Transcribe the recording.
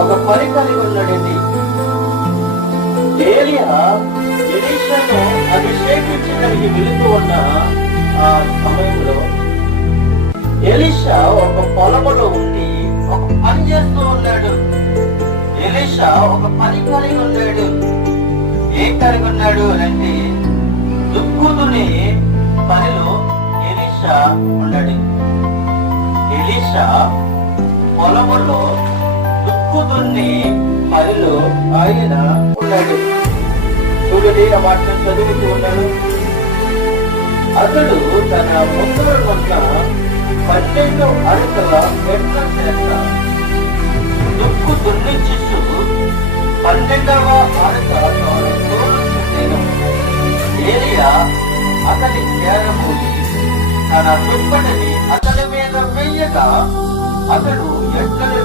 ఒక పని కలిగి ఉన్నాడండి. ఏలియా ఎలీషాను అభిషేకించడానికి వెళుతూ ఉన్న ఆ సమయంలో ఎలీషా ఒక పొలములో ఉండి ఒక పని చేస్తూ ఉన్నాడు. ఎలీషా ఒక పని కలిగి ఉన్నాడు. ఏం కలిగి ఉన్నాడు అంటే దుక్కుదుని పనిలో ఎలీషా ఉన్నాడు. ఎలీషా పొలములో దుక్కుదున్ని పనిలో ఆయన ఉన్నాడు. చూడండి, ఆ వాటిని చదువుతూ ఉన్నాడు. అతడు తన ముసలు వద్ద 12 అడుగుల మెట్ల చేత దుక్కు దున్నిచ్చు 12వ అడుగ తోడుచుండెను. ఏలియా అతని చేరబోయి తన దుప్పటిని అతని మీద వెయ్యగా అతడు ఎట్లను